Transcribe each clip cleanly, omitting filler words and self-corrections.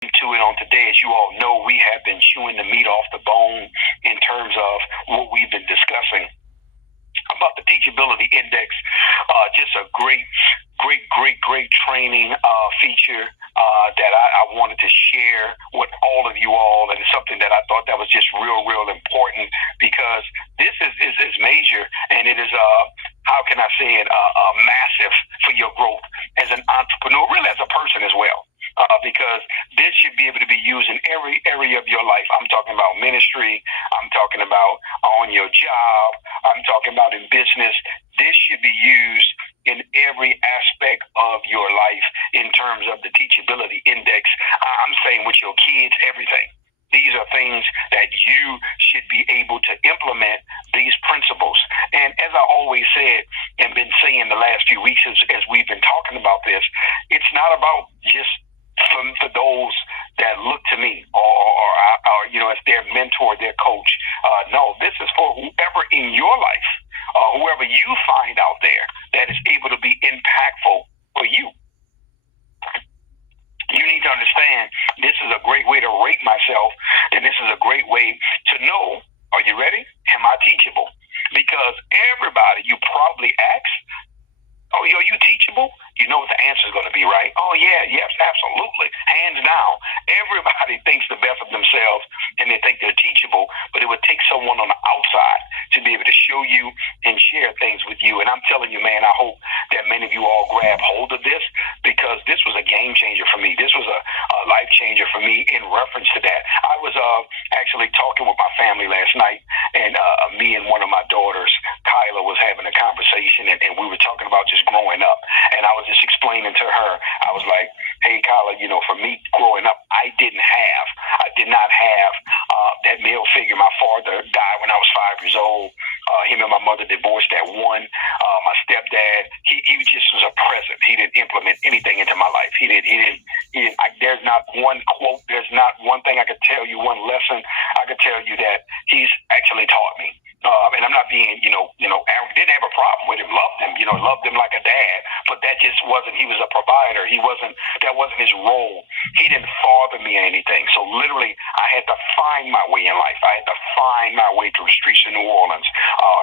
To it on today, as you all know, we have been chewing the meat off the bone in terms of what we've been discussing about the teachability index. Just a great training feature that I wanted to share with all of you all, and it's something that I thought that was just real important, because this is major, and it is how can I say it, massive for your growth as an entrepreneur, really as a person as well. Because this should be able to be used in every area of your life. I'm talking about ministry. I'm talking about on your job. I'm talking about in business. This should be used in every aspect of your life in terms of the teachability index. I'm saying with your kids, everything. These are things that you should be able to implement these principles. And as I always said and been saying the last few weeks as we've been talking about this, it's not about just for those that look to me or as their mentor, their coach. No, this is for whoever in your life, whoever you find out there that is able to be impactful for you. You need to understand this is a great way to rate myself, and this is a great way to know, are you ready? Am I teachable? Because everybody you probably ask, oh, are you teachable? You know what the answer is going to be, right? Oh, yeah, yes, absolutely. Hands down. Everybody thinks the best of themselves and they think they're teachable, but it would take someone on the outside to be able to show you and share things with you. And I'm telling you, man, I hope that many of you all grab hold of this, because this was a game changer for me. This was a life changer for me in reference to that. I was actually talking with my family last night, and me and one of my daughters, Kyla, was having a conversation, and we were talking about just growing up. And I was just explaining to her, I was like, hey, Kyla, for me growing up, I did not have that male figure. My father died when I was 5 years old. Him and my mother divorced at one. My stepdad, he just was a present. He didn't implement anything into my life. He didn't. There's not one quote. There's not one thing I could tell you, one lesson I could tell you that he's actually taught me. And I'm not being, arrogant. Didn't have a problem with him. Loved him like a dad. But that just wasn't. He was a provider. That wasn't his role. He didn't father me or anything. So literally, I had to find my way in life. I had to find my way through the streets of New Orleans,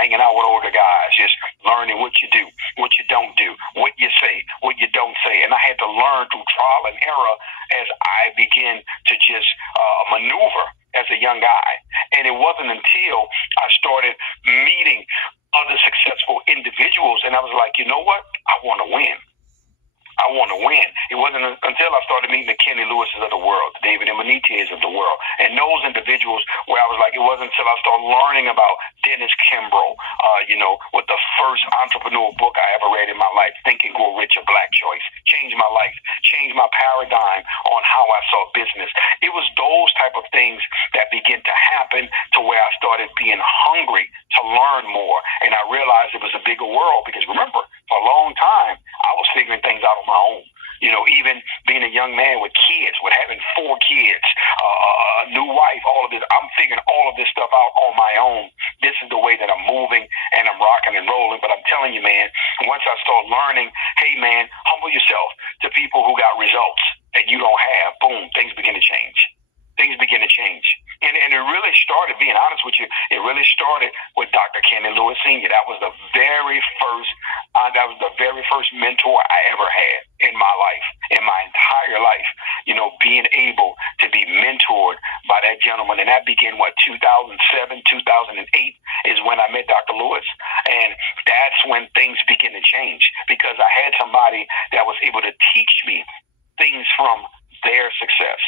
hanging out with older guys, just learning what you do, what you don't do, what you say, what you don't say. And I had to learn through trial and error as I began to just maneuver as a young guy. And it wasn't until I started meeting other successful individuals, and I was like, you know what? I want to win. I want to win. It wasn't until I started meeting the Kenny Lewis's of the world, the David Imonites of the world, and those individuals where I was like, it wasn't until I started learning about Dennis Kimbrough, with the first entrepreneurial book I ever read in my life, Think and Grow Rich, A Black Choice, changed my life, changed my paradigm on how I saw business. It was those type of things that began to happen to where I started being hungry to learn more, and I realized it was a bigger world, because remember, for a long time, I was figuring things out on my own. Even being a young man with kids, with having 4 kids, a new wife, all of this, I'm figuring all of this stuff out on my own. This is the way that I'm moving and I'm rocking and rolling. But I'm telling you, man, once I start learning, hey, man, humble yourself to people who got results that you don't have. Boom, things begin to change. Things begin to change. And it really started, being honest with you, it really started with Dr. Kenny Lewis Sr. That was the very first mentor I ever had in my life, in my entire life, being able to be mentored by that gentleman. And that began, 2007, 2008 is when I met Dr. Lewis. And that's when things began to change, because I had somebody that was able to teach me things from their success.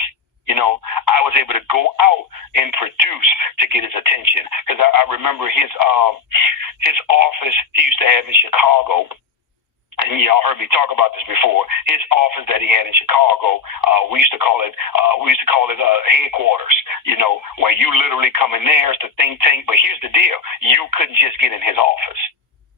I was able to go out and produce to get his attention, because I remember his office he used to have in Chicago. And y'all heard me talk about this before. His office that he had in Chicago, we used to call it headquarters. Where you literally come in there, it's the think tank. But here's the deal: you couldn't just get in his office.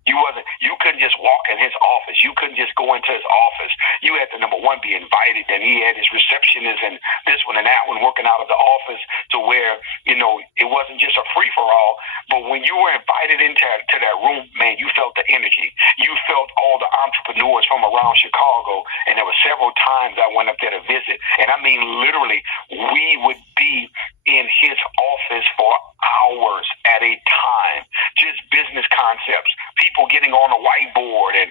You couldn't just walk in his office. You couldn't just go into his office. You had to, number one, be invited. And he had his receptionist and this one and that one working out of the office to where, it wasn't just a free-for-all. But when you were invited into that room, man, you felt the energy. You felt all the entrepreneurs from around Chicago. And there were several times I went up there to visit. And I mean, literally, we would be in his office for hours at a time. Just business concepts, people getting on a whiteboard and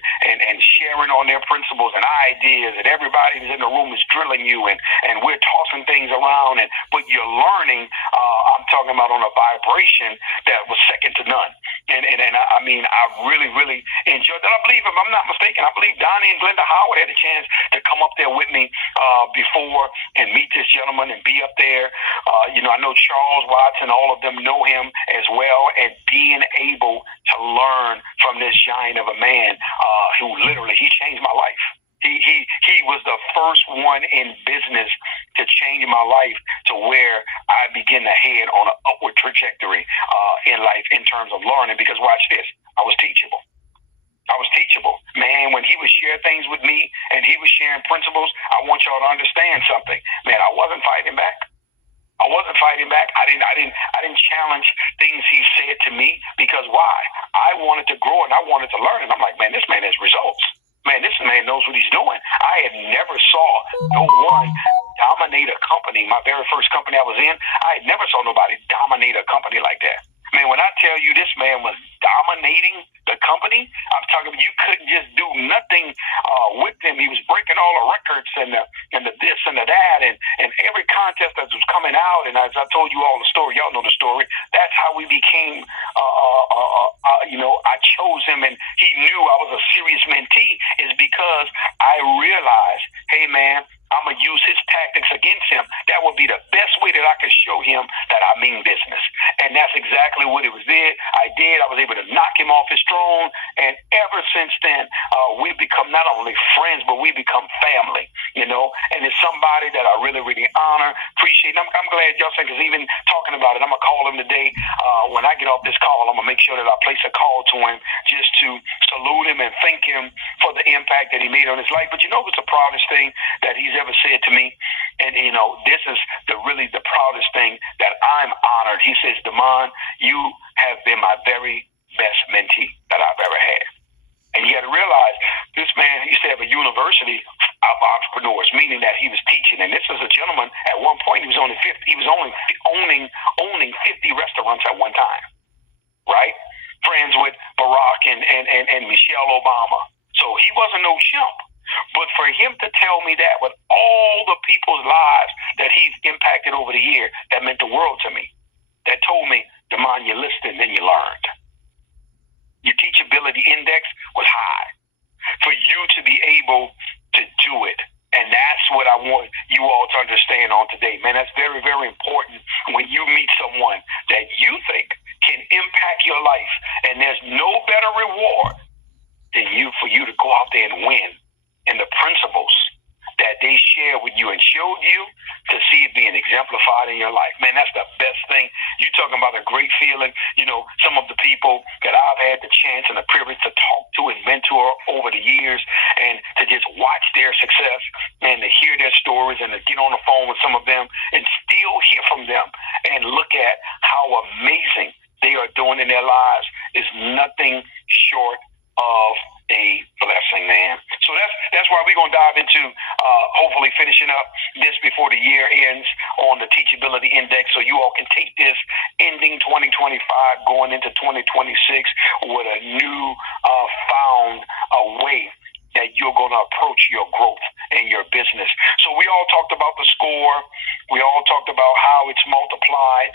sharing on their principles and ideas, and everybody who's in the room is drilling you, and we're tossing things around, but you're learning. I'm talking about on a vibration that was second to none. And I mean, I really, really enjoyed that. I believe, if I'm not mistaken, I believe Donnie and Glenda Howard had a chance to come up there with me before and meet this gentleman and be up there. I know Charles Watson, all of them know him as well, and being able to learn from this giant of a man who literally, he changed my life. He was the first one in business to change my life to where I begin to head on an upward trajectory in life in terms of learning, because watch this, I was teachable. Man, when he would share things with me and he was sharing principles, I want y'all to understand something. Man, I wasn't fighting back. I didn't challenge things he said to me, because why? I wanted to grow and I wanted to learn. And I'm like, man, this man has results. Man, this man knows what he's doing. I had never saw no one dominate a company. My very first company I was in, I had never saw nobody dominate a company like that. Man, when I tell you this man was dominating the company, I'm talking, you couldn't just do nothing with him. He was breaking all the records and the this and the that, and every contest that was coming out. And as I told you all the story, y'all know the story. That's how we became. I chose him, and he knew I was a serious mentee. Is because I realized, hey man, I'm going to use his tactics against him. That would be the best way that I could show him that I mean business. And that's exactly what it was did. I was able to knock him off his throne. And ever since then, we've become not only friends, but we become family, And it's somebody that I really, really honor, appreciate. And I'm glad y'all said, because even talking about it, I'm going to call him today. When I get off this call, I'm going to make sure that I place a call to him just to salute him and thank him for the impact that he made on his life. But it's the proudest thing that he's ever said to me, and this is really the proudest thing that I'm honored. He says, Damon, you have been my very best mentee that I've ever had. And you got to realize, this man used to have a university of entrepreneurs, meaning that he was teaching. And this is a gentleman. At one point, he was only owning 50 restaurants at one time, right? Friends with Barack and Michelle Obama. So he wasn't no chump. But for him to tell me that with all the people's lives that he's impacted over the year, that meant the world to me. That told me, Damon, you listened and you learned. Your teachability index was high for you to be able to do it. And that's what I want you all to understand on today. Man, that's very, very important when you meet someone that you think can impact your life. And there's no better reward than for you to go out there and win. And the principles that they share with you and showed you, to see it being exemplified in your life. Man, that's the best thing. You're talking about a great feeling. Some of the people that I've had the chance and the privilege to talk to and mentor over the years, and to just watch their success and to hear their stories and to get on the phone with some of them and still hear from them and look at how amazing they are doing in their lives is nothing short of a blessing, man. So that's why we're going to dive into hopefully finishing up this before the year ends on the Teachability Index, so you all can take this ending 2025 going into 2026 with a new found way that you're going to approach your growth in your business. So we all talked about the score. We all talked about how it's multiplied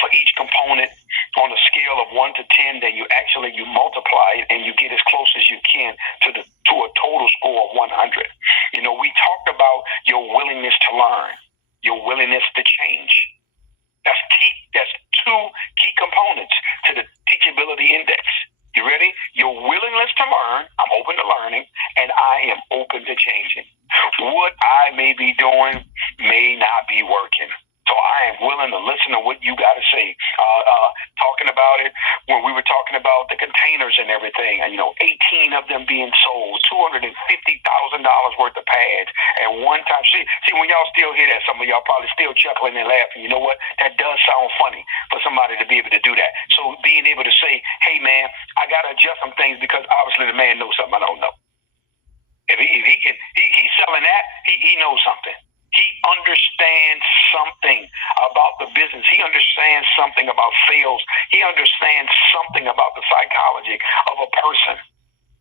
for each component on a scale of 1 to 10. Then you multiply it and you get as close as you can to a total score of 100. We talked about your willingness to learn, your willingness to change. That's two key components to the Teachability Index. You ready? Your willingness to learn. I'm open to learning, and I am open to changing. What I may be doing may not be working. So I am willing to listen to what you got to say. Talking about it when we were talking about the containers and everything, and them being sold $250,000 worth of pads at one time. See, when y'all still hear that, some of y'all probably still chuckling and laughing. You know what? That does sound funny for somebody to be able to do that. So being able to say, hey, man, I got to adjust some things because obviously the man knows something I don't know. If he's selling that, he knows something. He understands something about the business. He understands something about sales. He understands something about the psychology of a person.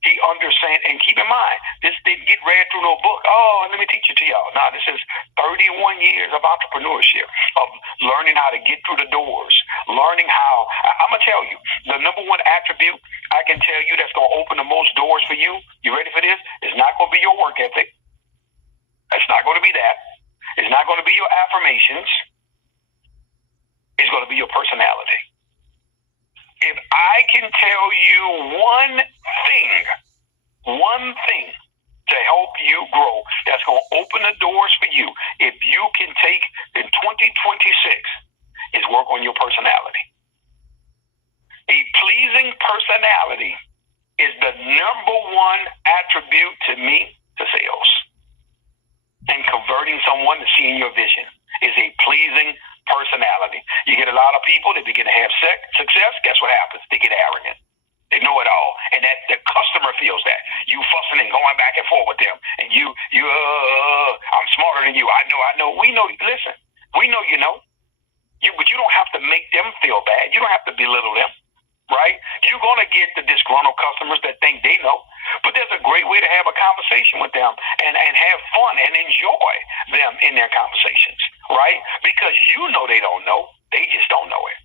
He understands, and keep in mind, this didn't get read through no book. Oh, let me teach it to y'all. No, this is 31 years of entrepreneurship, of learning how to get through the doors, learning how. I'm going to tell you, the number one attribute I can tell you that's going to open the most doors for you, you ready for this? It's not going to be your work ethic. It's not going to be that. It's not going to be your affirmations. It's going to be your personality. If I can tell you one thing to help you grow that's going to open the doors for you, if you can take in 2026, is work on your personality. A pleasing personality is the number one attribute to me to sales. And converting someone to seeing your vision is a pleasing personality. You get a lot of people that begin to have success. Guess what happens? They get arrogant. They know it all, and that the customer feels that you fussing and going back and forth with them, and I'm smarter than you. I know. We know. Listen, we know you know. But you don't have to make them feel bad. You don't have to belittle them. Right? You're going to get the disgruntled customers that think they know, but there's a great way to have a conversation with them and have fun and enjoy them in their conversations, right? Because you know they don't know. They just don't know it.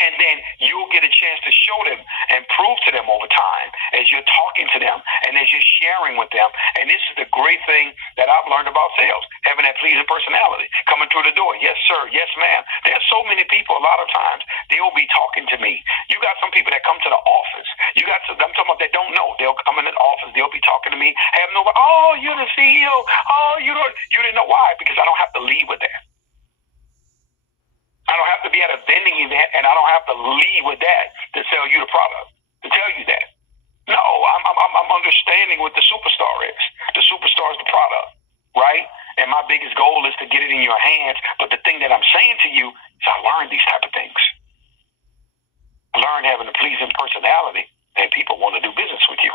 And then you'll get a chance to show them and prove to them over time as you're talking to them and as you're sharing with them. And this is the great thing that I've learned about sales, having that pleasing personality, coming through the door. Yes, sir. Yes, ma'am. There's so many people, a lot of times, they'll be talking to me. You got some people that come to the office. I'm talking about that don't know. They'll come in the office. They'll be talking to me. Have no, oh, you're the CEO. Oh, you didn't know why? Because I don't have to lead with that. I don't have to be at a vending event, and I don't have to lead with that to sell you the product, to tell you that. No, I'm understanding what the superstar is. The superstar is the product, right? And my biggest goal is to get it in your hands. But the thing that I'm saying to you is I learned these type of things. I learned having a pleasing personality, and people want to do business with you.